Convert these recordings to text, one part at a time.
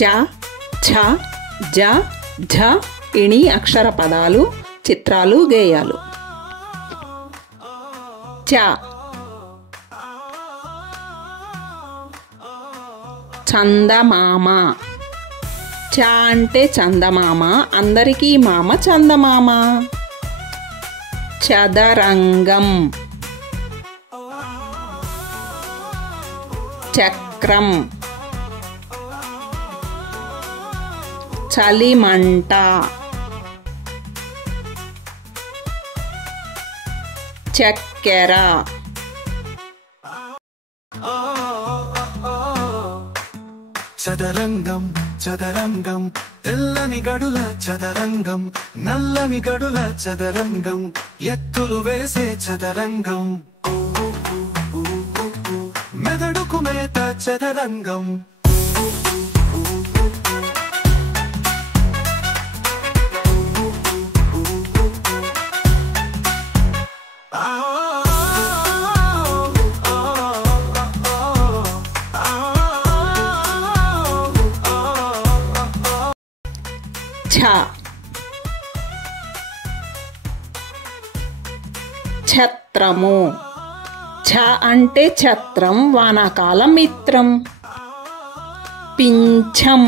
చ, ఛ, జ, ఝ ఇణి అక్షర పదాలు, చిత్రాలు, గేయాలు. చ చందమామ. చ అంటే చందమామ, అందరికీ మామ చందమామ. చదరంగం. చక్రం. చలిమంట. చక్కెర. చదరంగం చదరంగం తెల్లని గడుల చదరంగం, నల్లని గడుల చదరంగం, ఎత్తులు వేసే చదరంగం, మెదడుకు మేత చదరంగం. ఛ ఛత్రము. ఛ అంటే ఛత్రం, వానాకాలం మిత్రం. పింఛం.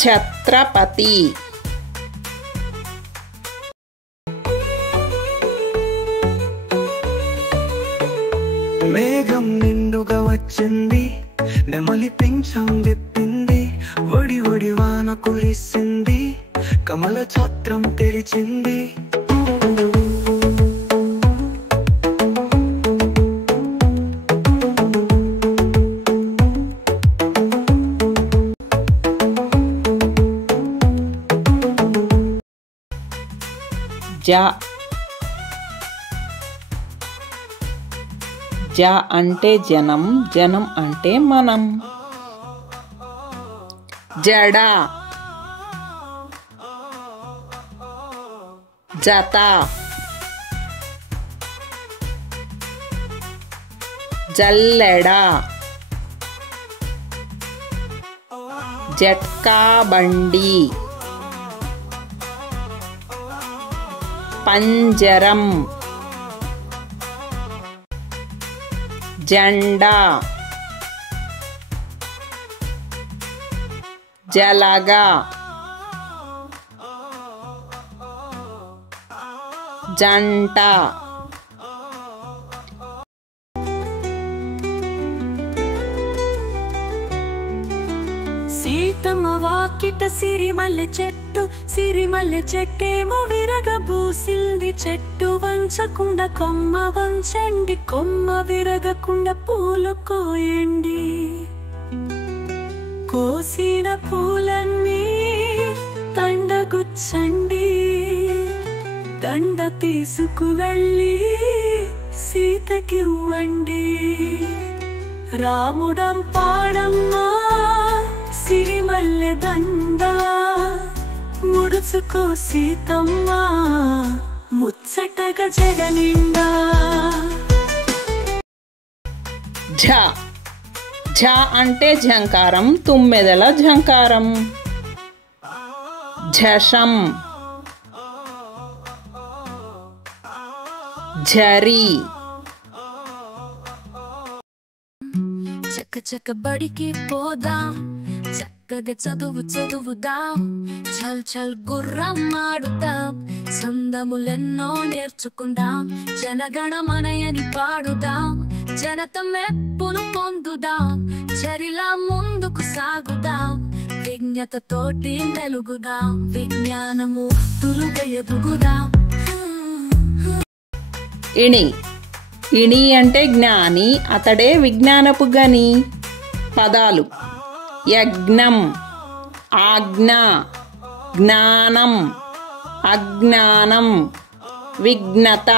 ఛత్రపతి. మేఘం నిండుగా వచ్చింది, నెమలి పింఛం విప్పింది, ఒడి ఒడి వాన కురిసింది, కమల ఛత్రం తెరిచింది. జ. జ అంటే జనం, జనం అంటే మనం. జడ. జత. జల్లెడ. జట్కా బండి. పంజరం. జెండా. జలగ. జంట. సీతమ్మ వాకిట సిరిమల్లె చెట్టు, సిరిమల్లె చెట్టేమో విరగబూసింది. చెట్టు వంచకుండా కొమ్మ వంచండి, కొమ్మ విరగకుండా పూలు కోయండి. కోసిన పూలన్నీ దండగుచ్చండి, దండ తీసుకువెళ్ళి సీతకివ్వండి. రాముడం పాడమ్మా సిరిమల్లె దండ, ముడుచుకో సీతమ్మ ముచ్చటగా జగనిండా. ఝ. ఝ అంటే ఝంకారం, తుమ్మెదల ఝంకారం. ఝషం. ఝరి. చక్క చక్క బడికి పోదాం, చక్కగా చదువు చదువుదాం, చల్ చల్ గుర్రం ఆడుదాం, సందములెన్నో నేర్చుకుందాం, జనగణమనయని పాడుదాం, జనత మెప్పును పొందుదాం, చరిలా ముందుకు సాగుదాం, విజ్ఞతతోటి వెలుగుదాం, విజ్ఞానము తులుగా ఎదుగుదాం. ఇణి. ఇణి అంటే జ్ఞాని, అతడే విజ్ఞానపు గని. పదాలు: యజ్ఞం, ఆజ్ఞ, జ్ఞానం, అజ్ఞానం, విఘ్నత.